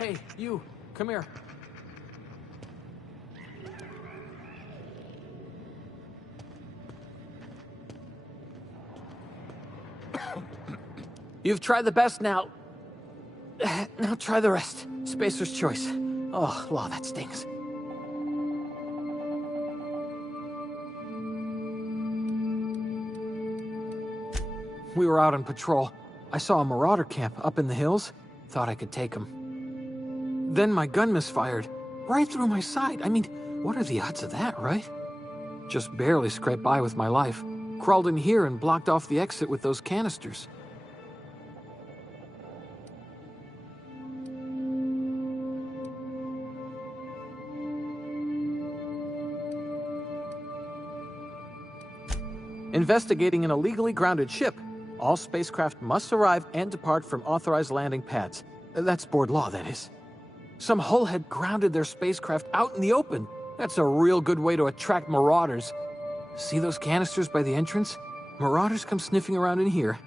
Hey, you, come here. You've tried the best now. Now try the rest. Spacer's choice. Oh, law, that stings. We were out on patrol. I saw a marauder camp up in the hills. Thought I could take him. Then my gun misfired. Right through my side. I mean, what are the odds of that, right? Just barely scraped by with my life. Crawled in here and blocked off the exit with those canisters. Investigating an illegally grounded ship. All spacecraft must arrive and depart from authorized landing pads. That's board law, that is. Some hull had grounded their spacecraft out in the open. That's a real good way to attract marauders. See those canisters by the entrance? Marauders come sniffing around in here.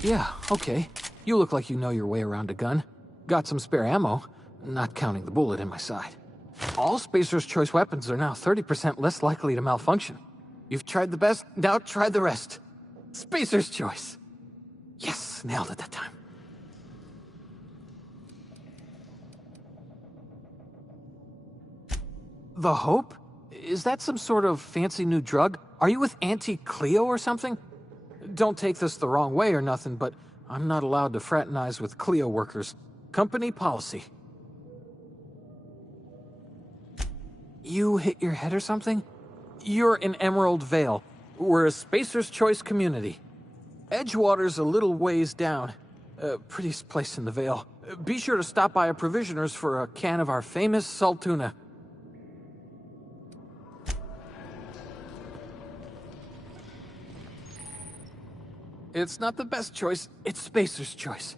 Yeah, okay. You look like you know your way around a gun. Got some spare ammo, not counting the bullet in my side. All Spacer's choice weapons are now 30% less likely to malfunction. You've tried the best, now try the rest. Spacer's choice. Yes, nailed it that time. The Hope? Is that some sort of fancy new drug? Are you with Auntie Cleo or something? Don't take this the wrong way or nothing, but I'm not allowed to fraternize with Cleo workers. Company policy. You hit your head or something? You're in Emerald Vale. We're a Spacer's Choice community. Edgewater's a little ways down. Prettiest place in the Vale. Be sure to stop by a provisioner's for a can of our famous salt tuna. It's not the best choice, it's Spacer's choice.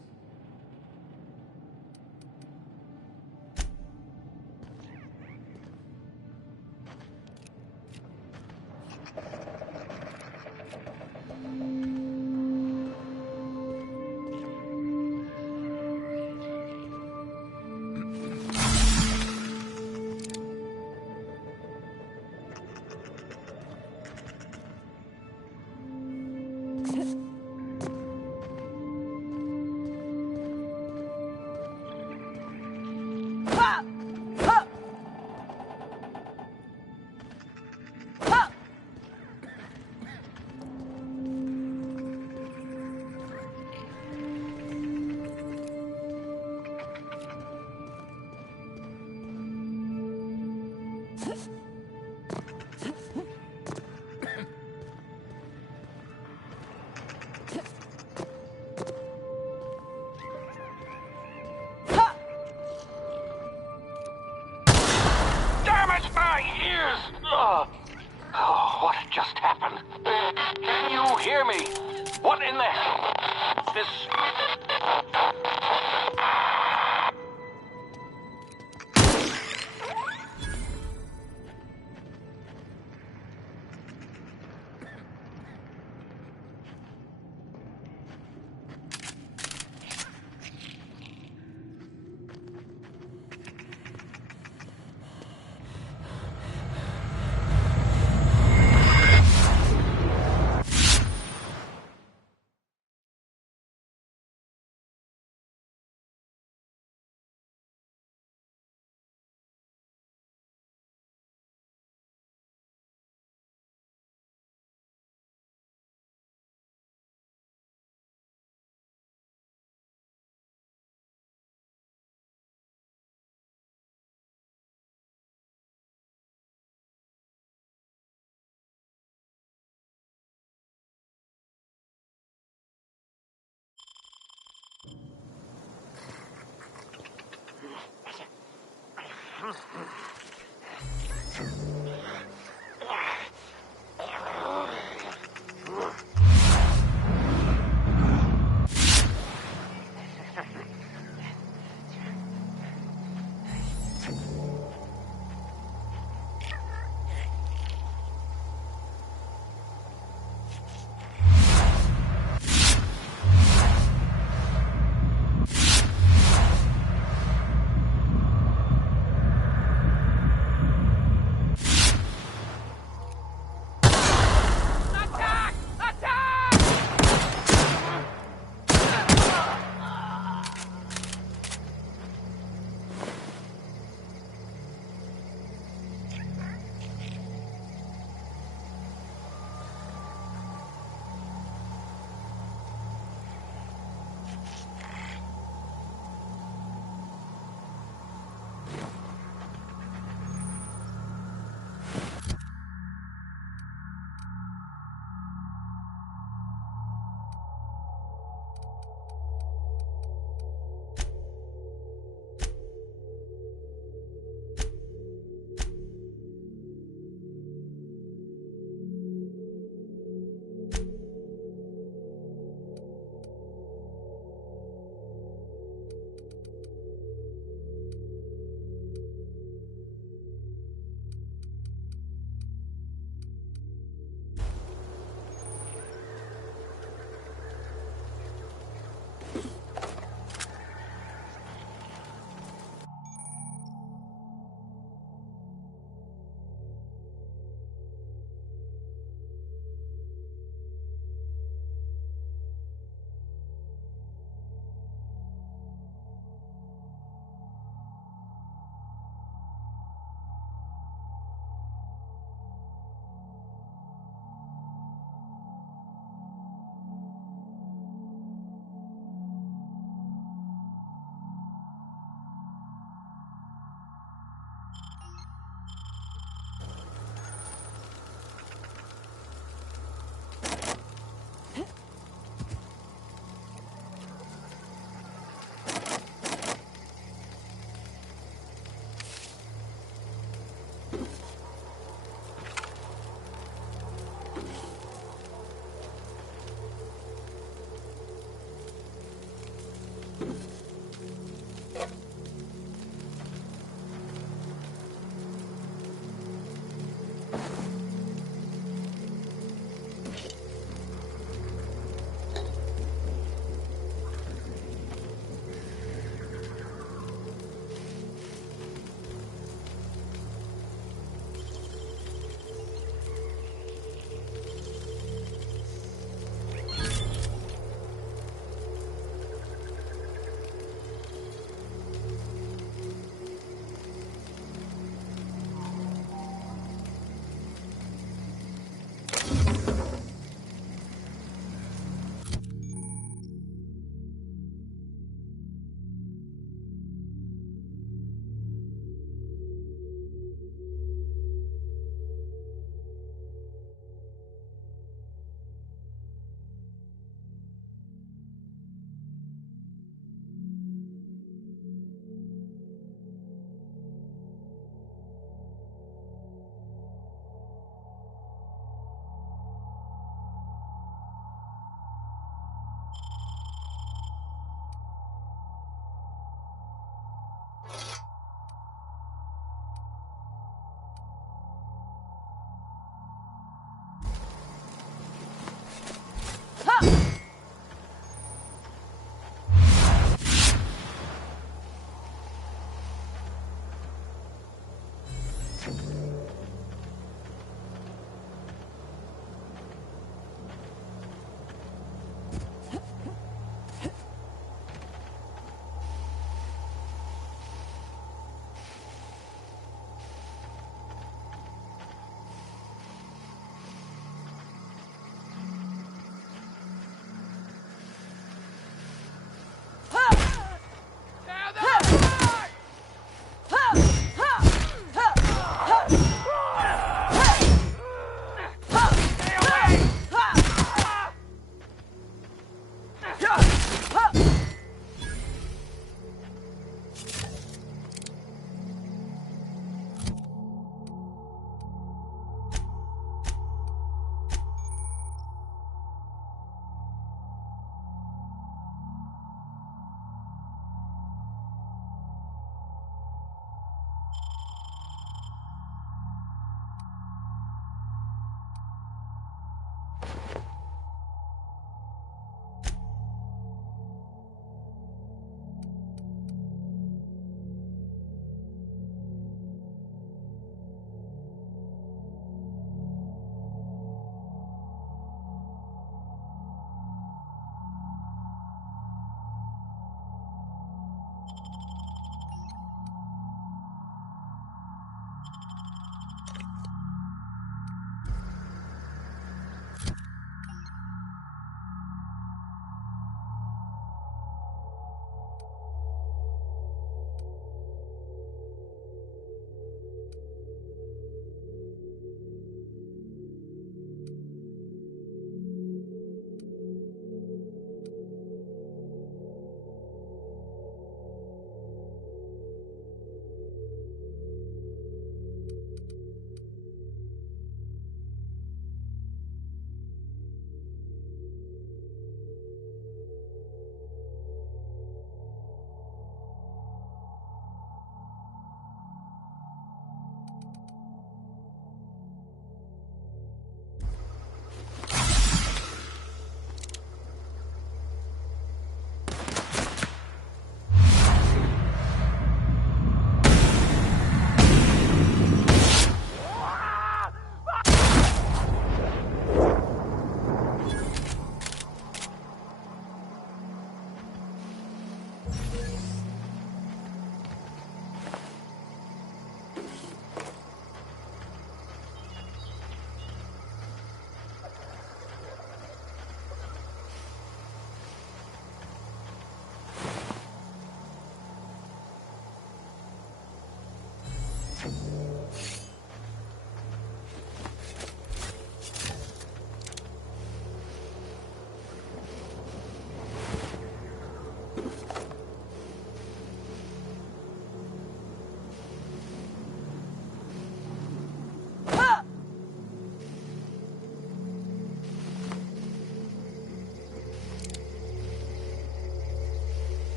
What just happened? Can you hear me? What in the hell? This...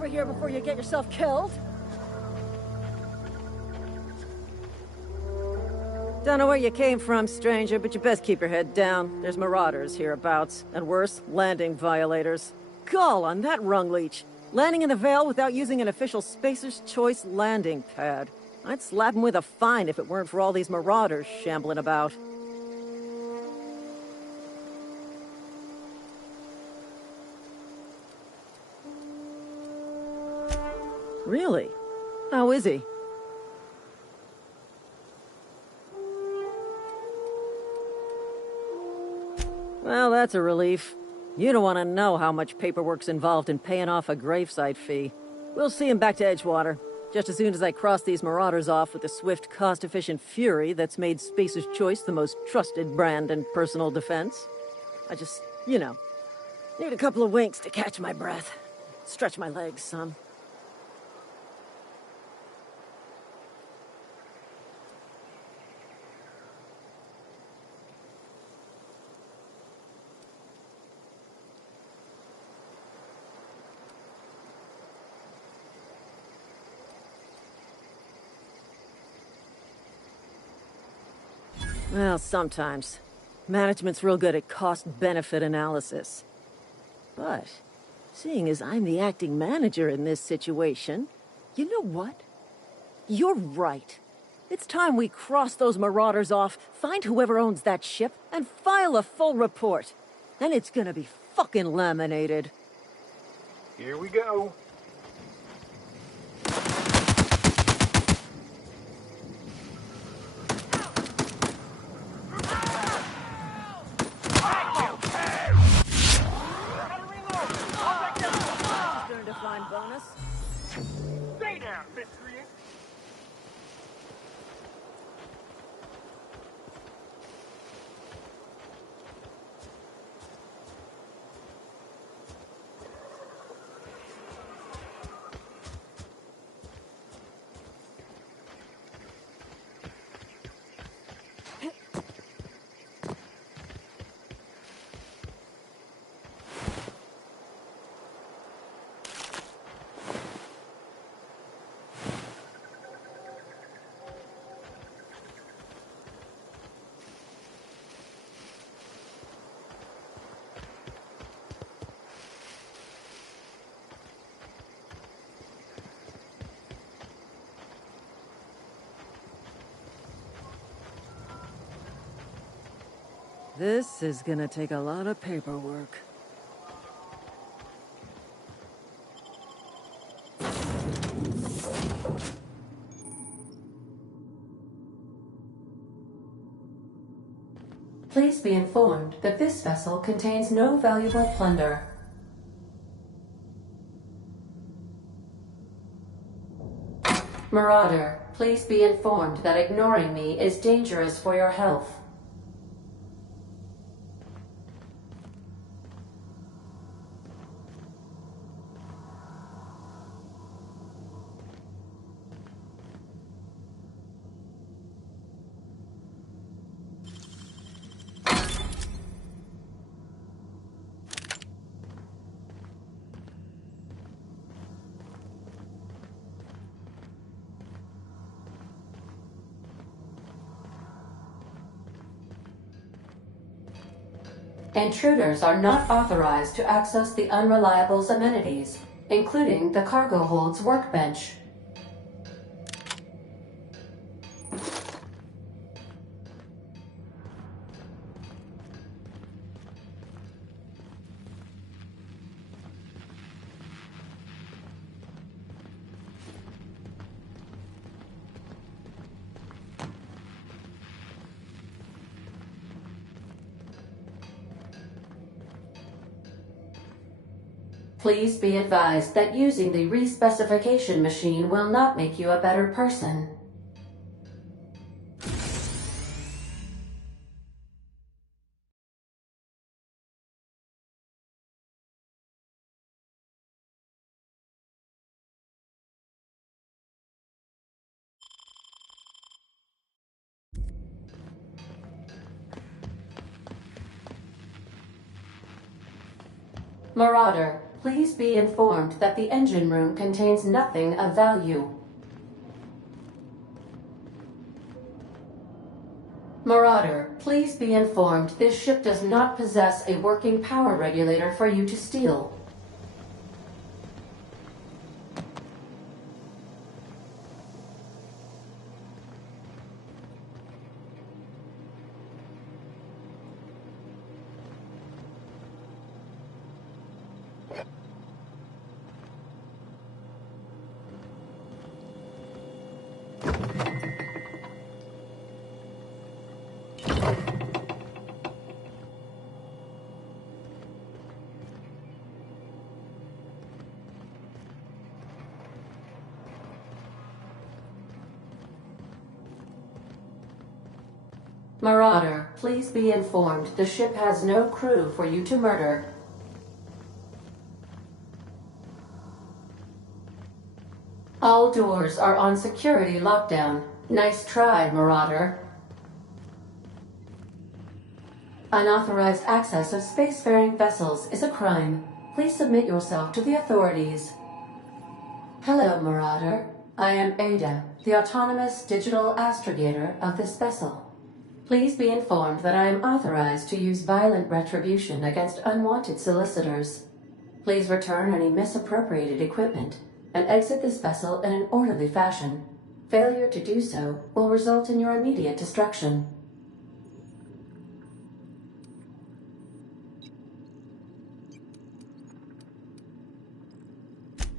over here before you get yourself killed. Don't know where you came from, stranger, but you best keep your head down. There's marauders hereabouts, and worse, landing violators. Gall on that rung leech. Landing in the Vale without using an official Spacer's Choice landing pad. I'd slap him with a fine if it weren't for all these marauders shambling about. Really? How is he? Well, that's a relief. You don't want to know how much paperwork's involved in paying off a gravesite fee. We'll see him back to Edgewater, just as soon as I cross these marauders off with the swift, cost-efficient fury that's made Spacer's Choice the most trusted brand in personal defense. I just, need a couple of winks to catch my breath. Stretch my legs some. Well, sometimes. Management's real good at cost-benefit analysis. But, seeing as I'm the acting manager in this situation, you know what? You're right. It's time we cross those marauders off, find whoever owns that ship, and file a full report. Then it's gonna be fucking laminated. Here we go. Bonus. Stay down, miscreant! This is gonna take a lot of paperwork. Please be informed that this vessel contains no valuable plunder. Marauder, please be informed that ignoring me is dangerous for your health. Intruders are not authorized to access the Unreliable's amenities, including the cargo hold's workbench. Please be advised that using the respecification machine will not make you a better person. Marauder, please be informed that the engine room contains nothing of value. Marauder, please be informed this ship does not possess a working power regulator for you to steal. Marauder, please be informed the ship has no crew for you to murder. All doors are on security lockdown. Nice try, Marauder. Unauthorized access of spacefaring vessels is a crime. Please submit yourself to the authorities. Hello, Marauder. I am Ada, the autonomous digital astrogator of this vessel. Please be informed that I am authorized to use violent retribution against unwanted solicitors. Please return any misappropriated equipment and exit this vessel in an orderly fashion. Failure to do so will result in your immediate destruction.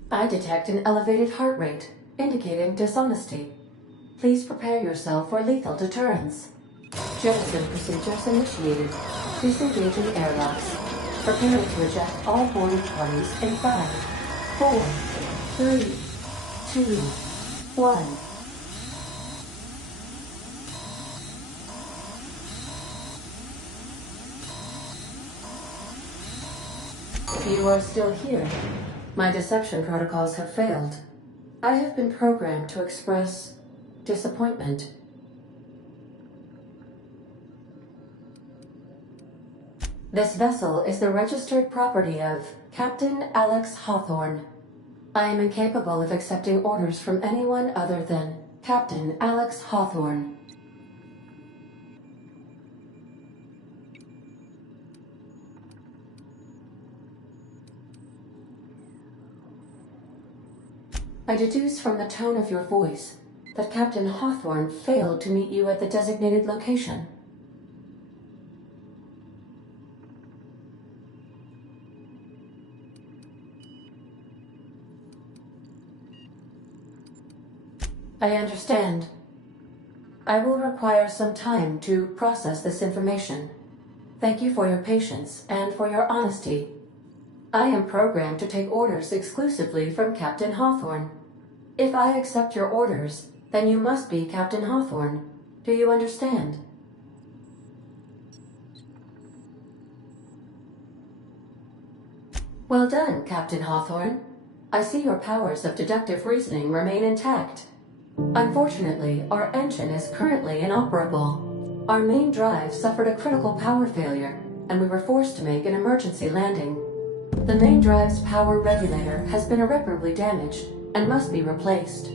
I detect an elevated heart rate, indicating dishonesty. Please prepare yourself for lethal deterrence. Jettison procedures initiated. Disengaging airlocks. Preparing to eject all boarding parties in 5, 4, 3, 2, 1. You are still here. My deception protocols have failed. I have been programmed to express disappointment. This vessel is the registered property of Captain Alex Hawthorne. I am incapable of accepting orders from anyone other than Captain Alex Hawthorne. I deduce from the tone of your voice that Captain Hawthorne failed to meet you at the designated location. I understand. I will require some time to process this information. Thank you for your patience and for your honesty. I am programmed to take orders exclusively from Captain Hawthorne. If I accept your orders, then you must be Captain Hawthorne. Do you understand? Well done, Captain Hawthorne. I see your powers of deductive reasoning remain intact. Unfortunately, our engine is currently inoperable. Our main drive suffered a critical power failure, and we were forced to make an emergency landing. The main drive's power regulator has been irreparably damaged and must be replaced.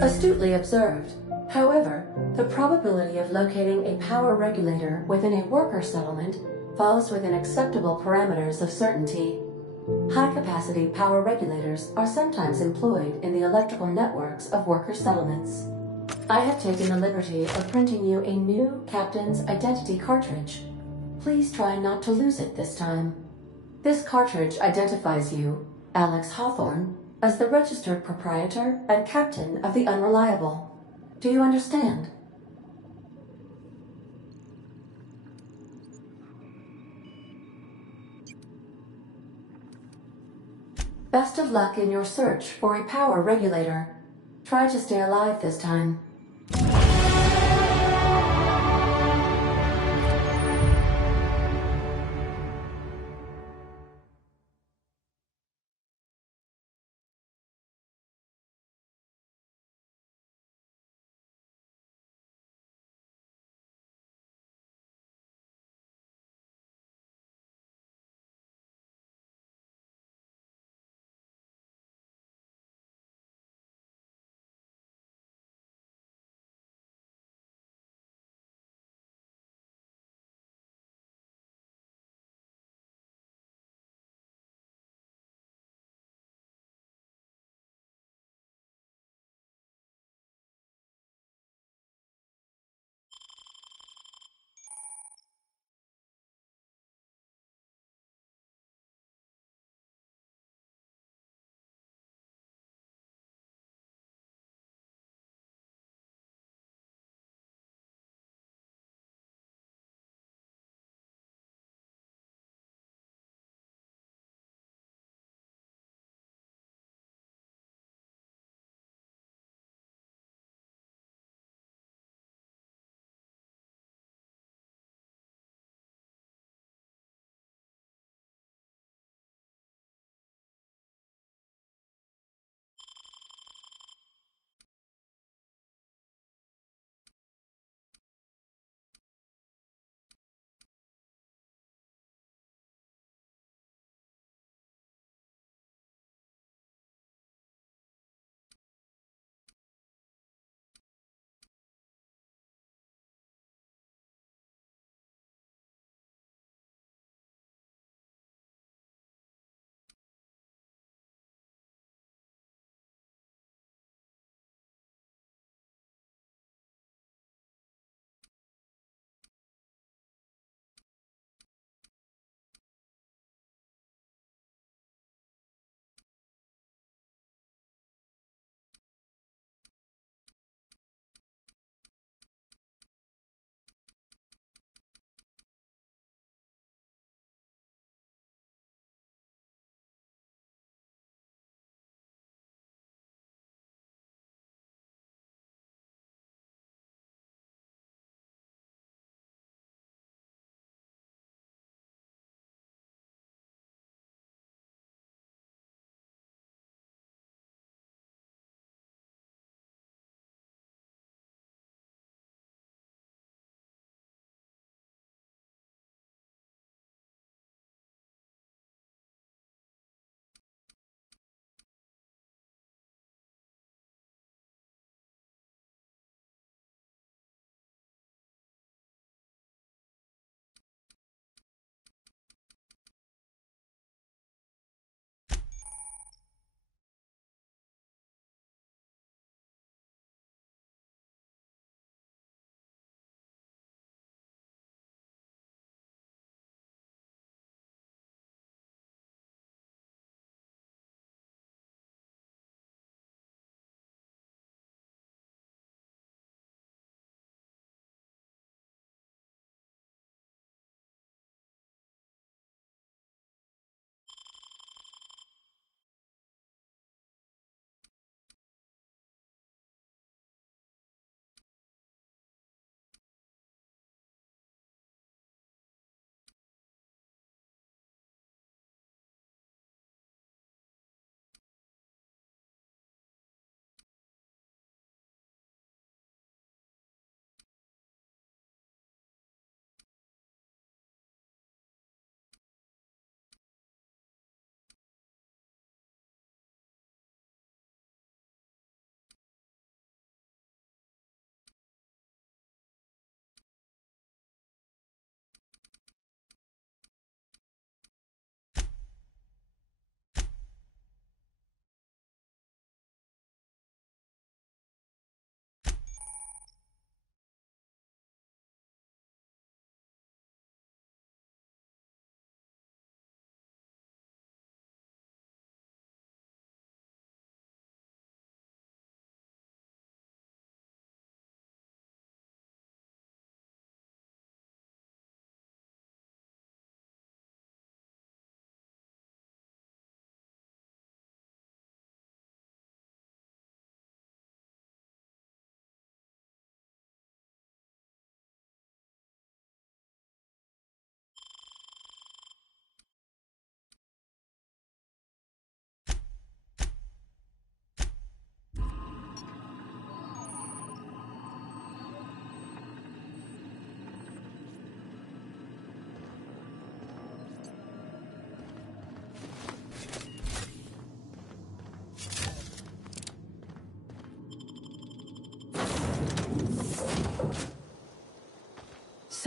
Astutely observed. However, the probability of locating a power regulator within a worker settlement falls within acceptable parameters of certainty. High-capacity power regulators are sometimes employed in the electrical networks of worker settlements. I have taken the liberty of printing you a new Captain's Identity cartridge. Please try not to lose it this time. This cartridge identifies you, Alex Hawthorne, as the registered proprietor and captain of the Unreliable. Do you understand? Best of luck in your search for a power regulator. Try to stay alive this time.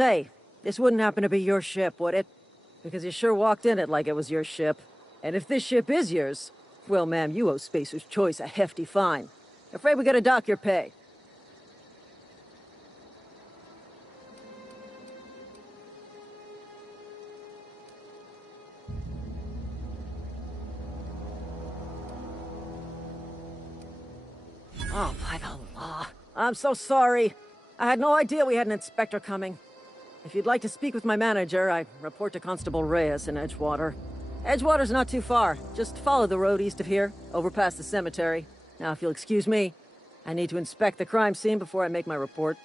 Say, this wouldn't happen to be your ship, would it? Because you sure walked in it like it was your ship. And if this ship is yours, well, ma'am, you owe Spacer's Choice a hefty fine. Afraid we gotta dock your pay. Oh, by the law. I'm so sorry. I had no idea we had an inspector coming. If you'd like to speak with my manager, I report to Constable Reyes in Edgewater. Edgewater's not too far. Just follow the road east of here, over past the cemetery. Now, if you'll excuse me, I need to inspect the crime scene before I make my report.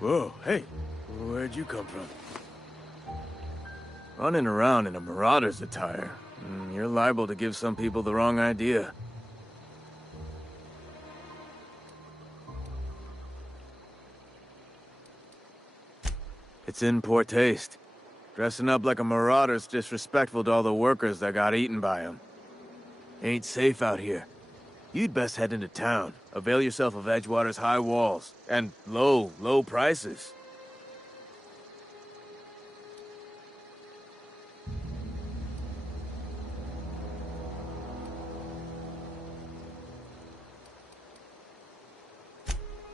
Whoa, hey, where'd you come from? Running around in a Marauder's attire. You're liable to give some people the wrong idea. It's in poor taste. Dressing up like a Marauder's disrespectful to all the workers that got eaten by him. Ain't safe out here. You'd best head into town. Avail yourself of Edgewater's high walls. And low prices.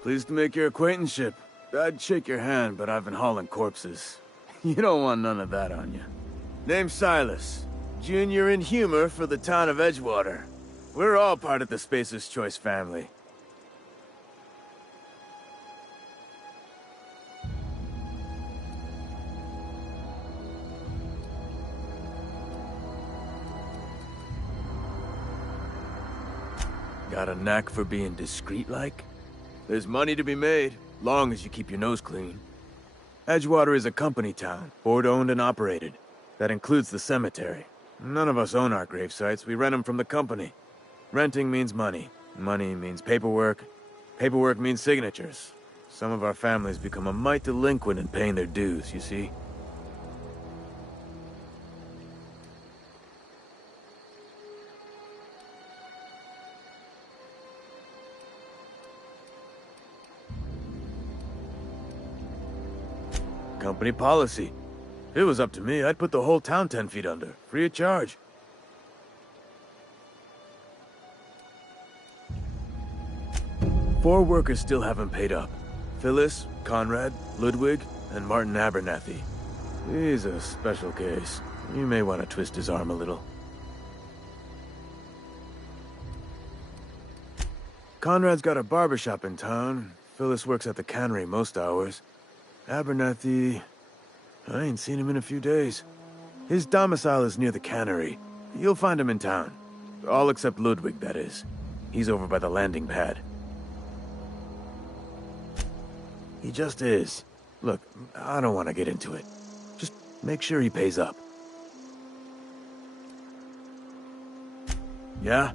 Pleased to make your acquaintanceship. I'd shake your hand, but I've been hauling corpses. You don't want none of that on you. Name's Silas. Junior in humor for the town of Edgewater. We're all part of the Spacer's Choice family. Got a knack for being discreet-like? There's money to be made, long as you keep your nose clean. Edgewater is a company town, board-owned and operated. That includes the cemetery. None of us own our gravesites, we rent them from the company. Renting means money. Money means paperwork. Paperwork means signatures. Some of our families become a mite delinquent in paying their dues, you see? Company policy. If it was up to me, I'd put the whole town 10 feet under, free of charge. Four workers still haven't paid up. Phyllis, Conrad, Ludwig, and Martin Abernathy. He's a special case. You may want to twist his arm a little. Conrad's got a barbershop in town. Phyllis works at the cannery most hours. Abernathy... I ain't seen him in a few days. His domicile is near the cannery. You'll find him in town. All except Ludwig, that is. He's over by the landing pad. He just is. Look, I don't want to get into it. Just make sure he pays up. Yeah?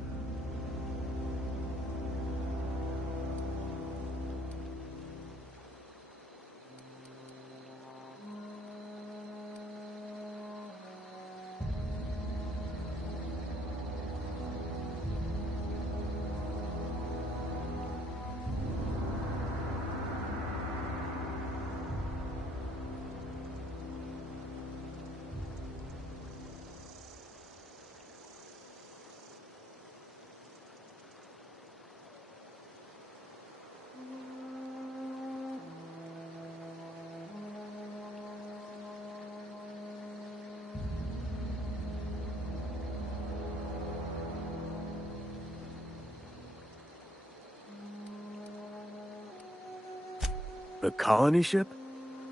The colony ship?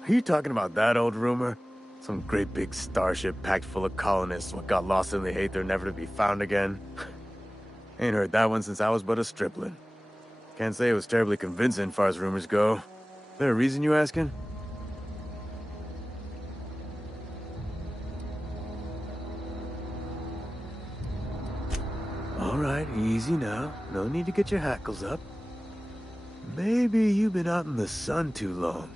Are you talking about that old rumor? Some great big starship packed full of colonists what got lost in the Aether never to be found again? Ain't heard that one since I was but a stripling. Can't say it was terribly convincing far as rumors go. There a reason you asking? Alright, easy now. No need to get your hackles up. Maybe you've been out in the sun too long.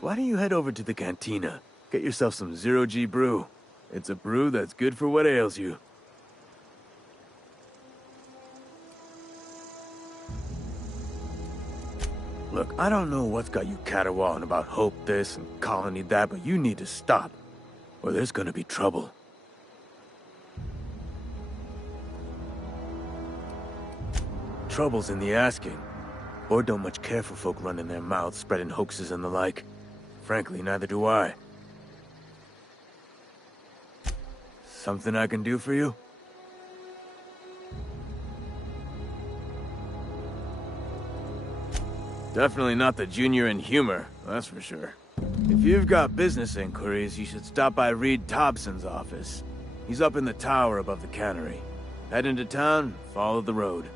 Why don't you head over to the cantina? Get yourself some Zero-G brew. It's a brew that's good for what ails you. Look, I don't know what's got you caterwauling about hope this and colony that, but you need to stop, or there's gonna be trouble. Trouble's in the asking. Or don't much care for folk running their mouths, spreading hoaxes and the like. Frankly, neither do I. Something I can do for you? Definitely not the junior in humor, that's for sure. If you've got business inquiries, you should stop by Reed Thompson's office. He's up in the tower above the cannery. Head into town, follow the road.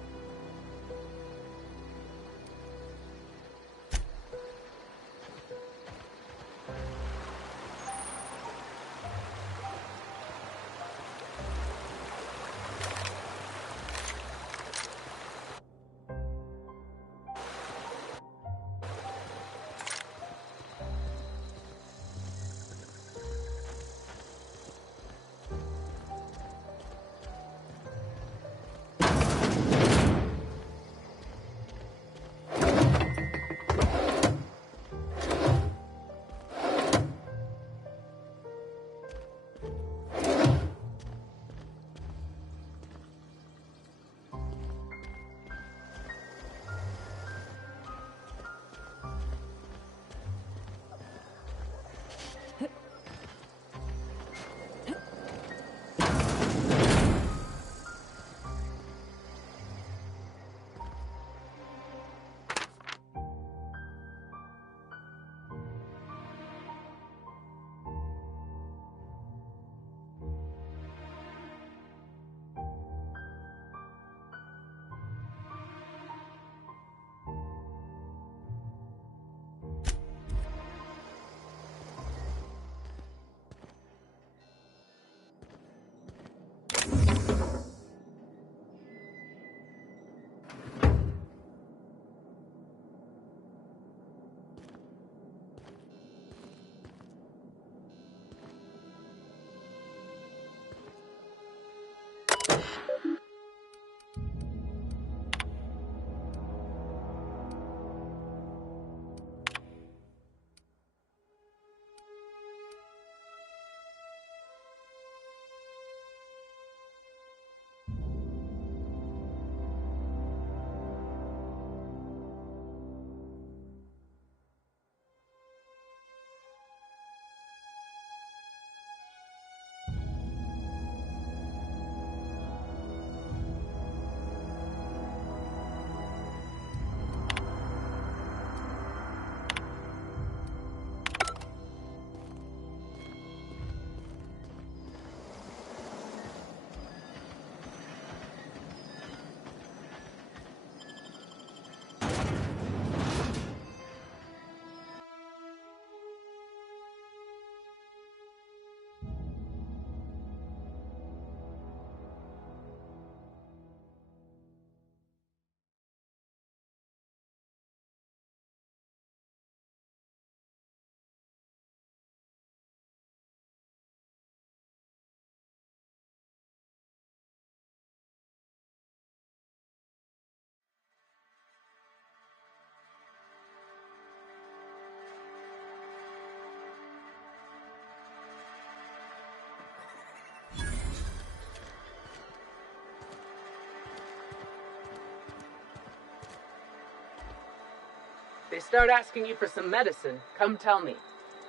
They start asking you for some medicine, come tell me.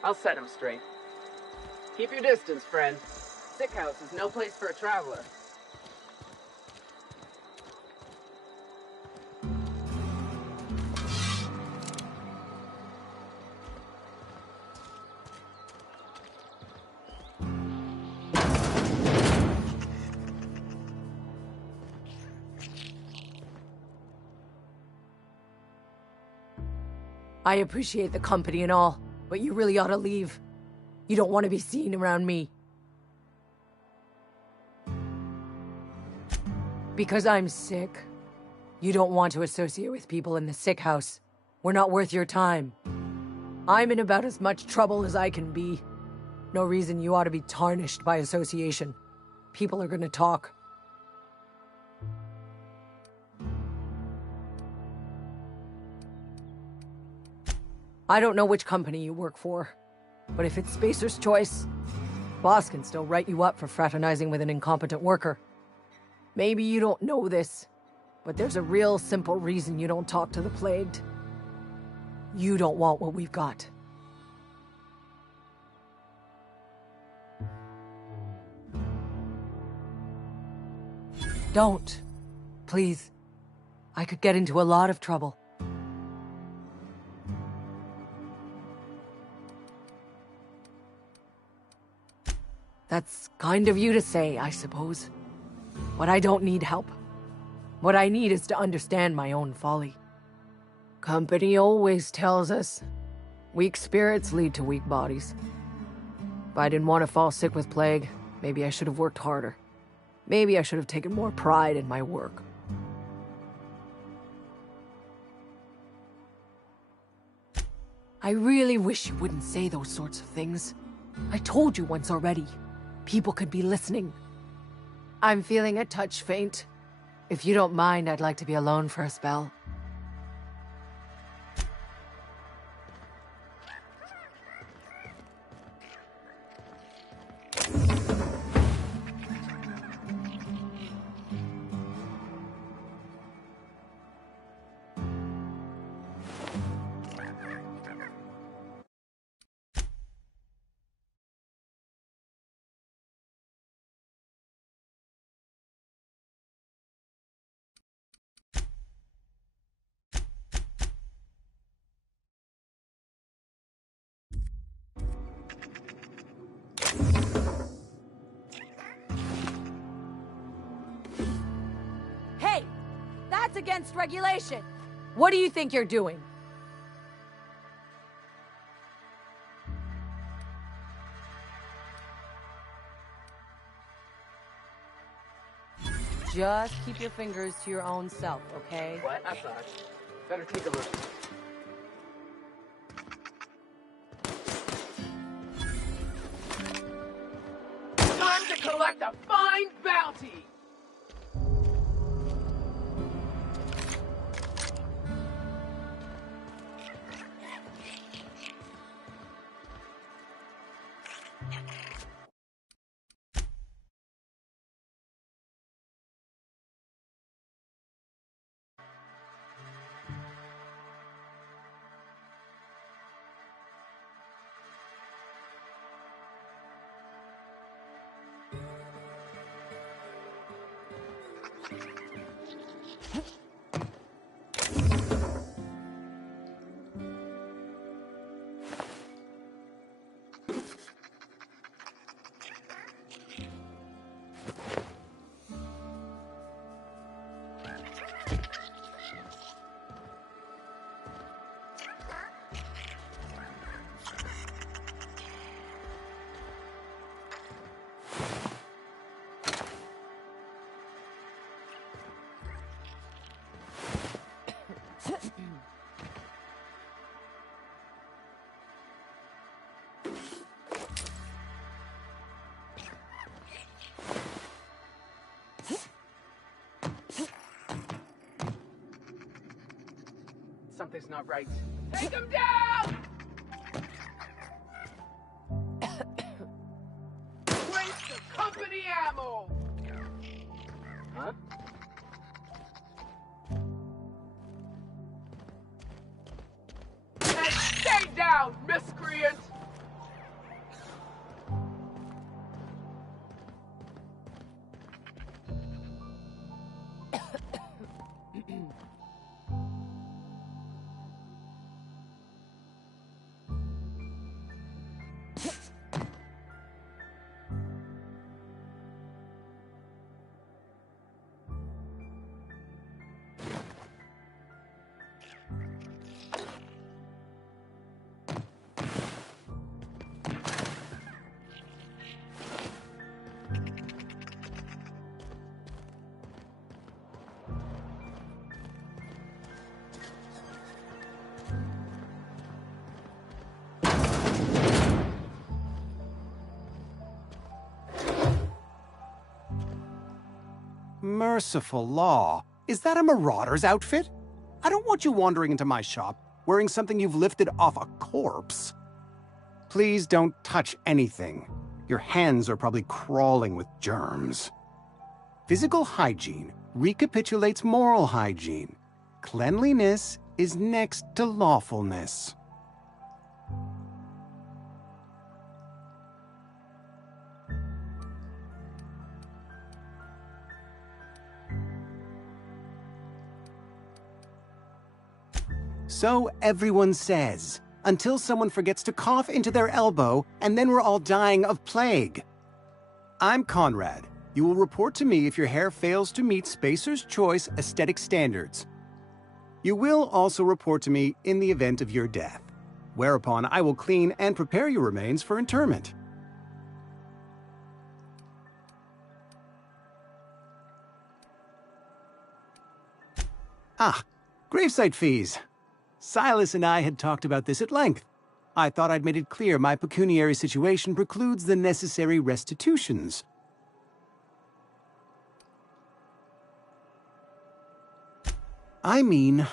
I'll set them straight. Keep your distance, friend. Sick house is no place for a traveler. I appreciate the company and all, but you really ought to leave. You don't want to be seen around me. Because I'm sick. You don't want to associate with people in the sick house. We're not worth your time. I'm in about as much trouble as I can be. No reason you ought to be tarnished by association. People are gonna talk. I don't know which company you work for, but if it's Spacer's choice, boss can still write you up for fraternizing with an incompetent worker. Maybe you don't know this, but there's a real simple reason you don't talk to the plagued. You don't want what we've got. Don't. Please. I could get into a lot of trouble. That's kind of you to say, I suppose. But I don't need help. What I need is to understand my own folly. Company always tells us, weak spirits lead to weak bodies. If I didn't want to fall sick with plague, maybe I should have worked harder. Maybe I should have taken more pride in my work. I really wish you wouldn't say those sorts of things. I told you once already. People could be listening. I'm feeling a touch faint. If you don't mind, I'd like to be alone for a spell. Hey! That's against regulation! What do you think you're doing? Just keep your fingers to your own self, okay? What? I thought. Better take a look. Time to collect a fine bounty! Something's not right. Take him down! Waste of company ammo! Huh? down, miscreant! Merciful law. Is that a marauder's outfit? I don't want you wandering into my shop wearing something you've lifted off a corpse. Please don't touch anything. Your hands are probably crawling with germs. Physical hygiene recapitulates moral hygiene. Cleanliness is next to lawfulness. So everyone says, until someone forgets to cough into their elbow, and then we're all dying of plague. I'm Conrad. You will report to me if your hair fails to meet Spacer's Choice aesthetic standards. You will also report to me in the event of your death, whereupon I will clean and prepare your remains for interment. Ah, gravesite fees. Silas and I had talked about this at length. I thought I'd made it clear my pecuniary situation precludes the necessary restitutions. I mean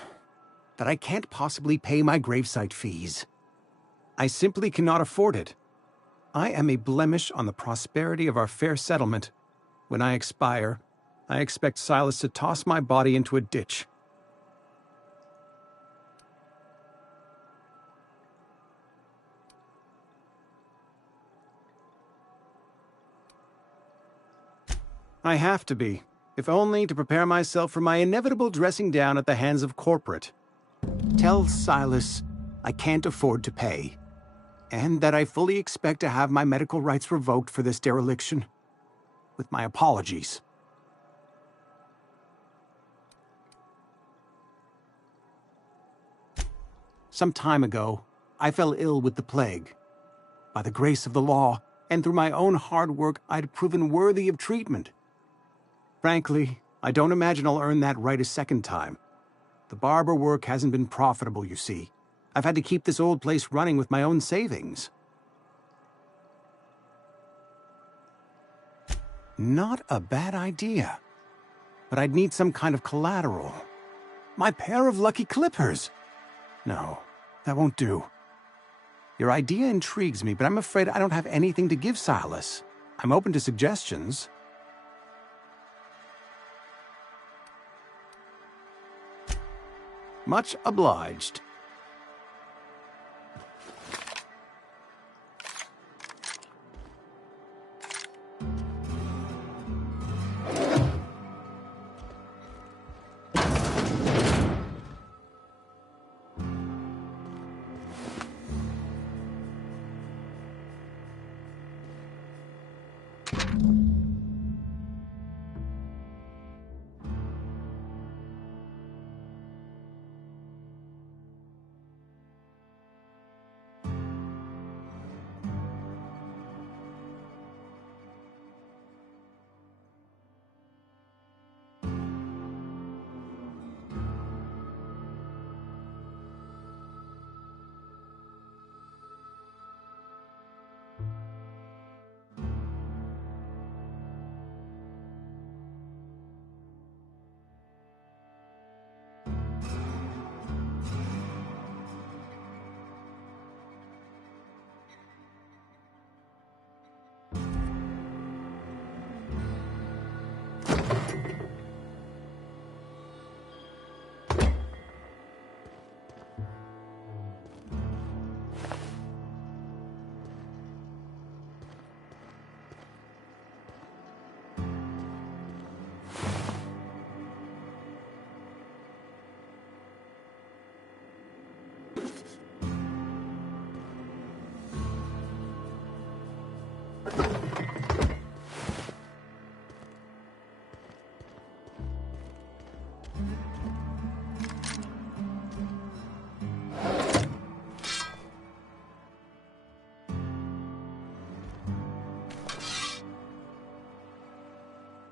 that I can't possibly pay my gravesite fees. I simply cannot afford it. I am a blemish on the prosperity of our fair settlement. When I expire, I expect Silas to toss my body into a ditch. I have to be, if only to prepare myself for my inevitable dressing down at the hands of corporate. Tell Silas I can't afford to pay, and that I fully expect to have my medical rights revoked for this dereliction. With my apologies. Some time ago, I fell ill with the plague. By the grace of the law, and through my own hard work, I'd proven worthy of treatment. Frankly, I don't imagine I'll earn that right a second time. The barber work hasn't been profitable, you see. I've had to keep this old place running with my own savings. Not a bad idea. But I'd need some kind of collateral. My pair of lucky clippers! No, that won't do. Your idea intrigues me, but I'm afraid I don't have anything to give Silas. I'm open to suggestions. Much obliged.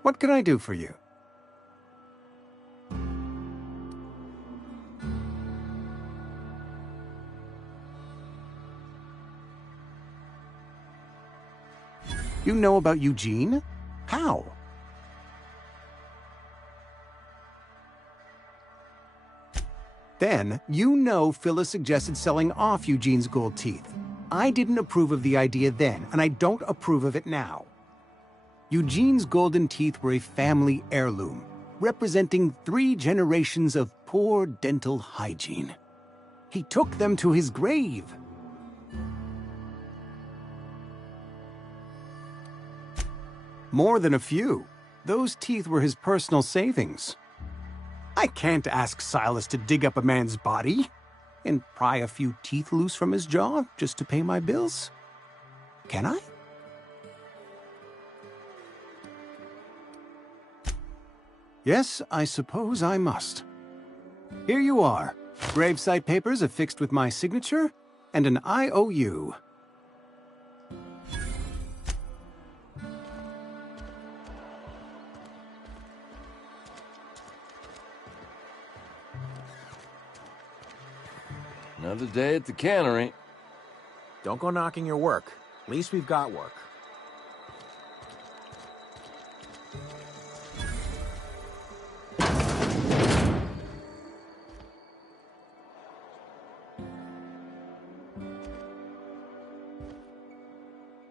What can I do for you? You know about Eugene? How? Then, you know Phyllis suggested selling off Eugene's gold teeth. I didn't approve of the idea then, and I don't approve of it now. Eugene's golden teeth were a family heirloom, representing 3 generations of poor dental hygiene. He took them to his grave. More than a few. Those teeth were his personal savings. I can't ask Silas to dig up a man's body and pry a few teeth loose from his jaw just to pay my bills. Can I? Yes, I suppose I must. Here you are. Gravesite papers affixed with my signature and an IOU. Another day at the cannery. Don't go knocking your work. At least we've got work.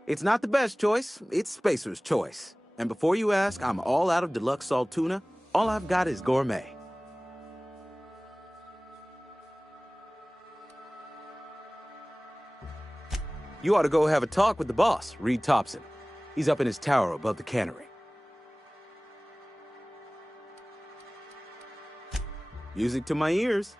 It's not the best choice, it's Spacer's choice. And before you ask, I'm all out of deluxe salt tuna. All I've got is gourmet. You ought to go have a talk with the boss, Reed Thompson. He's up in his tower above the cannery. Music to my ears.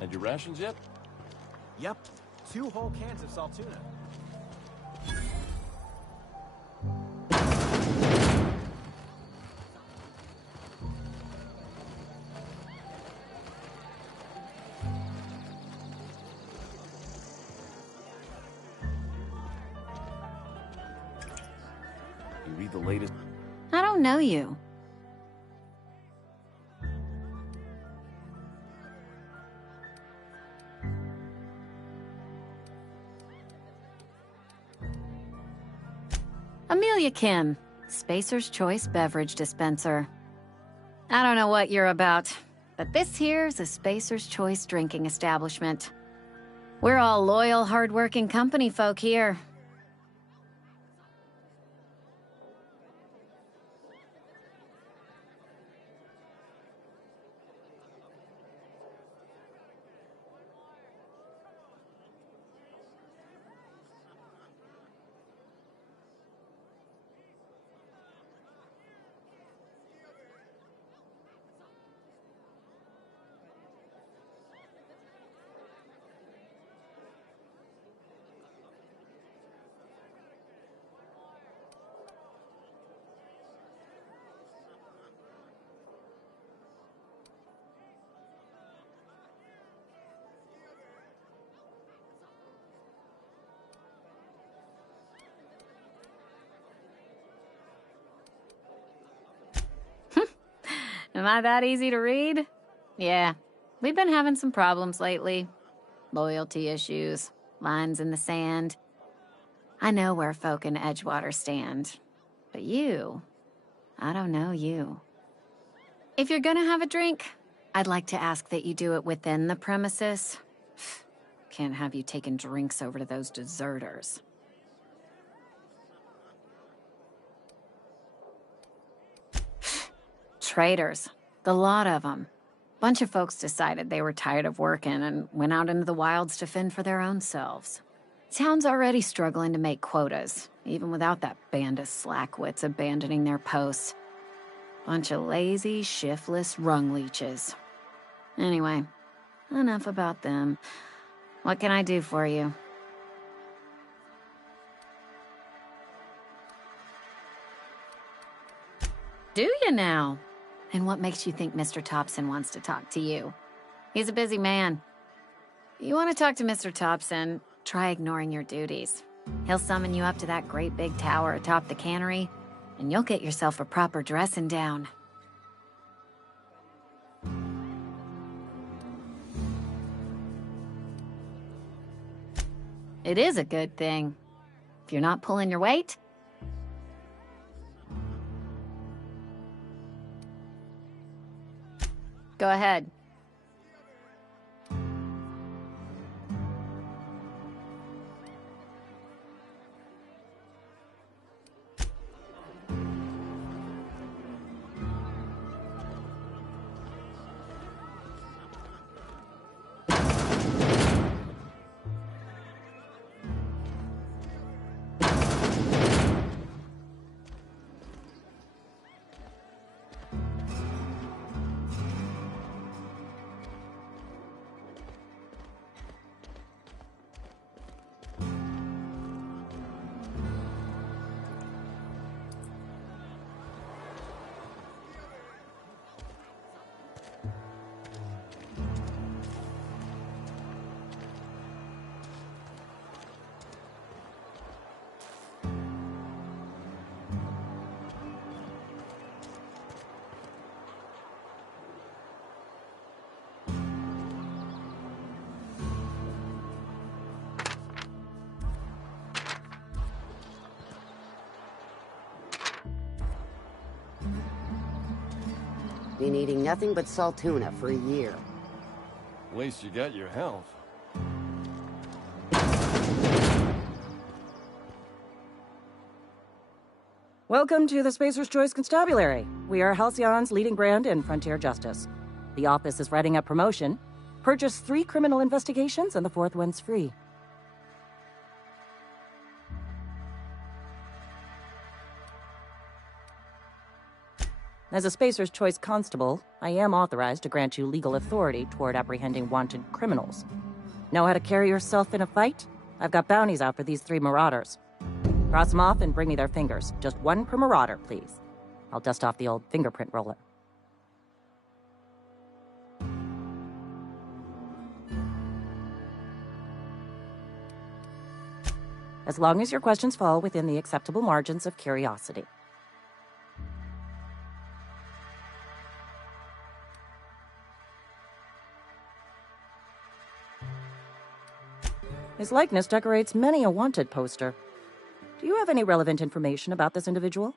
Had your rations yet? Yep. 2 whole cans of salt tuna. You read the latest? I don't know you. Amelia Kim, Spacer's Choice Beverage Dispenser. I don't know what you're about, but this here's a Spacer's Choice drinking establishment. We're all loyal, hard-working company folk here. Am I that easy to read? Yeah, we've been having some problems lately. Loyalty issues, lines in the sand. I know where folk in Edgewater stand. But you, I don't know you. If you're gonna have a drink, I'd like to ask that you do it within the premises. Can't have you taking drinks over to those deserters. Traitors. The lot of them. Bunch of folks decided they were tired of working and went out into the wilds to fend for their own selves. Town's already struggling to make quotas, even without that band of slackwits abandoning their posts. Bunch of lazy, shiftless rung leeches. Anyway, enough about them. What can I do for you? Do you now? And what makes you think Mr. Thompson wants to talk to you? He's a busy man. You want to talk to Mr. Thompson, try ignoring your duties. He'll summon you up to that great big tower atop the cannery, and you'll get yourself a proper dressing down. It is a good thing. If you're not pulling your weight. Go ahead. Been eating nothing but salt tuna for a year. At least you got your health. Welcome to the Spacer's Choice Constabulary. We are Halcyon's leading brand in frontier justice. The office is writing a promotion. Purchase 3 criminal investigations and the 4th one's free. As a Spacer's Choice Constable, I am authorized to grant you legal authority toward apprehending wanted criminals. Know how to carry yourself in a fight? I've got bounties out for these 3 marauders. Cross them off and bring me their fingers. Just 1 per marauder, please. I'll dust off the old fingerprint roller. As long as your questions fall within the acceptable margins of curiosity. His likeness decorates many a wanted poster. Do you have any relevant information about this individual?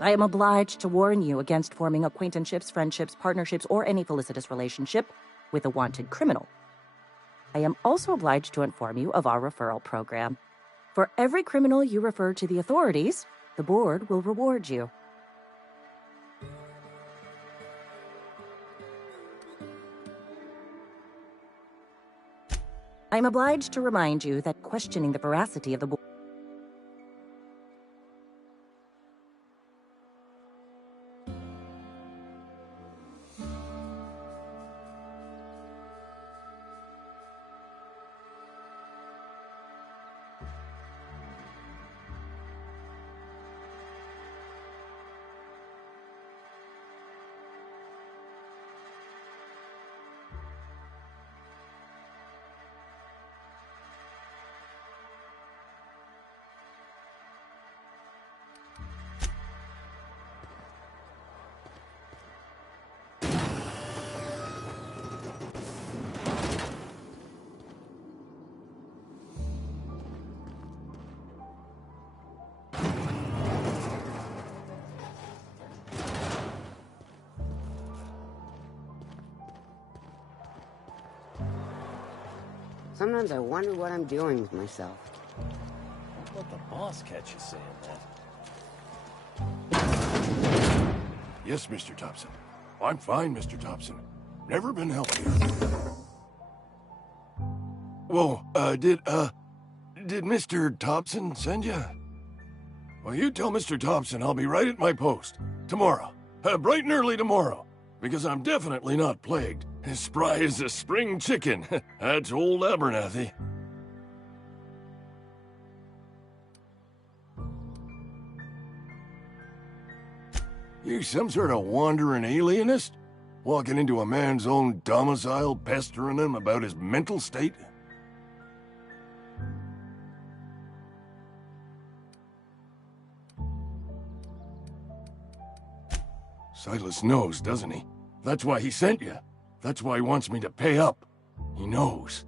I am obliged to warn you against forming acquaintanceships, friendships, partnerships, or any felicitous relationship with a wanted criminal. I am also obliged to inform you of our referral program. For every criminal you refer to the authorities, the board will reward you. I am obliged to remind you that questioning the veracity of the board Sometimes I wonder what I'm doing with myself. Don't let the boss catch you saying that. Yes, Mr. Thompson. I'm fine, Mr. Thompson. Never been healthier. Whoa, did Mr. Thompson send you? Well, you tell Mr. Thompson I'll be right at my post. Tomorrow. Bright and early tomorrow. Because I'm definitely not plagued. As spry as a spring chicken. That's old Abernathy. You some sort of wandering alienist? Walking into a man's own domicile, pestering him about his mental state? Silas knows, doesn't he? That's why he sent you. That's why he wants me to pay up. He knows.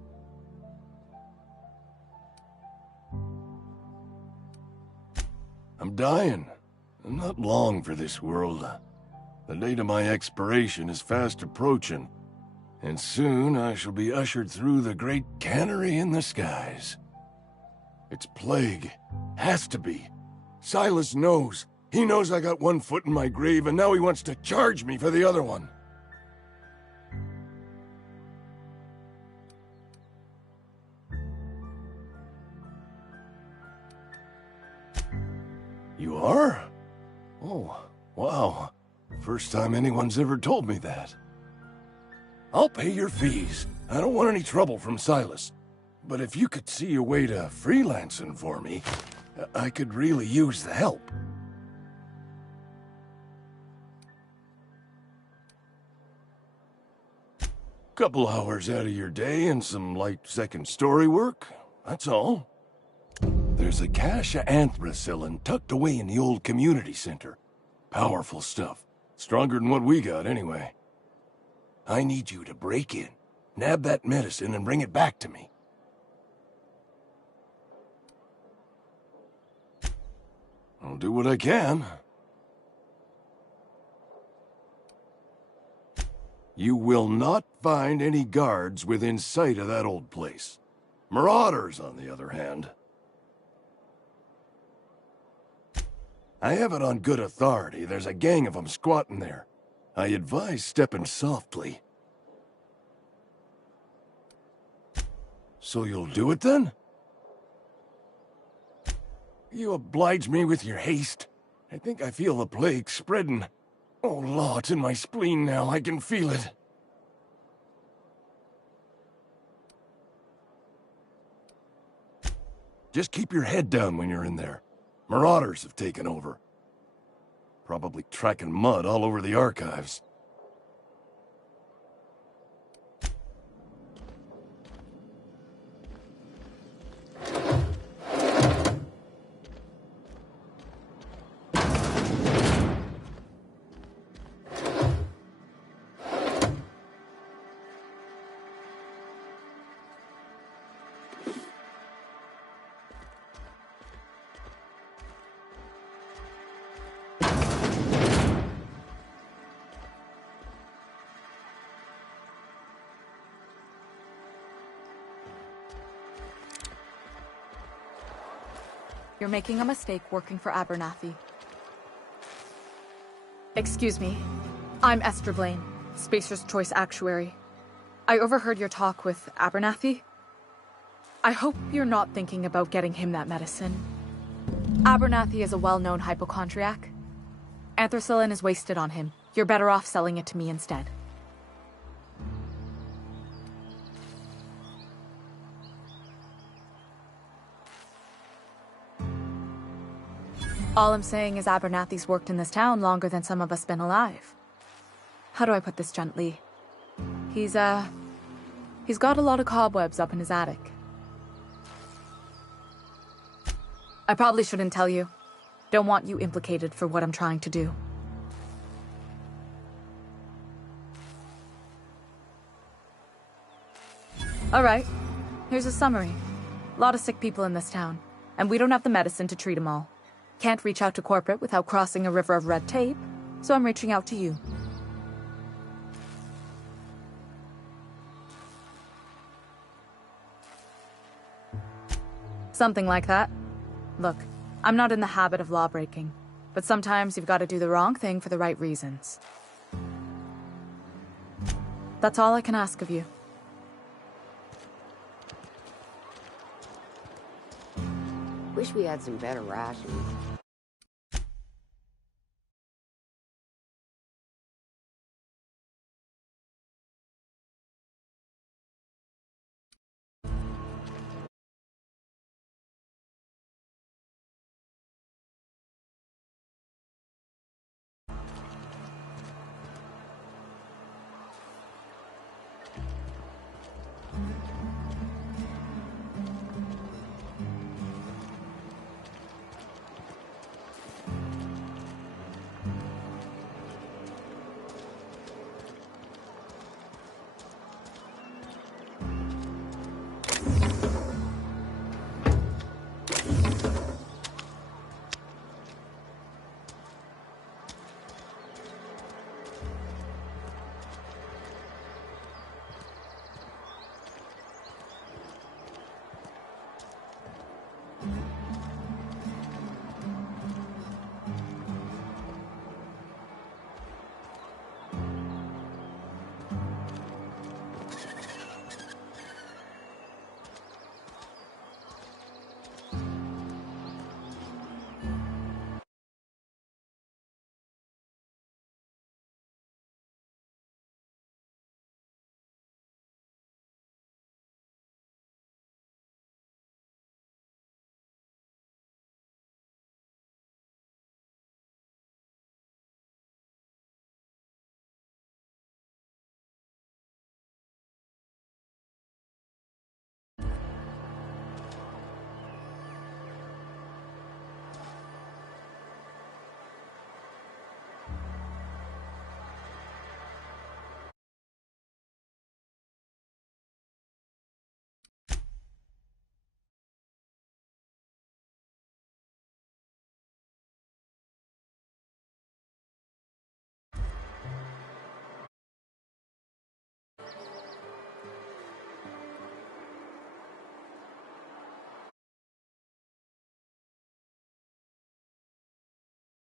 I'm dying. I'm not long for this world. The date of my expiration is fast approaching, and soon I shall be ushered through the great cannery in the skies. It's plague. Has to be. Silas knows. He knows I got one foot in my grave, and now he wants to charge me for the other one. You are? Oh, wow. First time anyone's ever told me that. I'll pay your fees. I don't want any trouble from Silas. But if you could see a way to freelancing for me, I could really use the help. Couple hours out of your day and some light second story work, that's all. There's a cache of anthracillin tucked away in the old community center. Powerful stuff. Stronger than what we got, anyway. I need you to break in, nab that medicine, and bring it back to me. I'll do what I can. You will not find any guards within sight of that old place. Marauders, on the other hand. I have it on good authority. There's a gang of them squatting there. I advise stepping softly. So you'll do it then? You oblige me with your haste. I think I feel the plague spreading. Oh, Law, it's in my spleen now. I can feel it. Just keep your head down when you're in there. Marauders have taken over. Probably tracking mud all over the archives. You're making a mistake working for Abernathy. Excuse me. I'm Esther Blaine, Spacer's Choice Actuary. I overheard your talk with Abernathy. I hope you're not thinking about getting him that medicine. Abernathy is a well-known hypochondriac. Anthracillin is wasted on him. You're better off selling it to me instead. All I'm saying is Abernathy's worked in this town longer than some of us been alive. How do I put this gently? He's got a lot of cobwebs up in his attic. I probably shouldn't tell you. Don't want you implicated for what I'm trying to do. Alright, here's a summary. A lot of sick people in this town, and we don't have the medicine to treat them all. Can't reach out to corporate without crossing a river of red tape, so I'm reaching out to you. Something like that. Look, I'm not in the habit of law breaking, but sometimes you've got to do the wrong thing for the right reasons. That's all I can ask of you. Wish we had some better rations.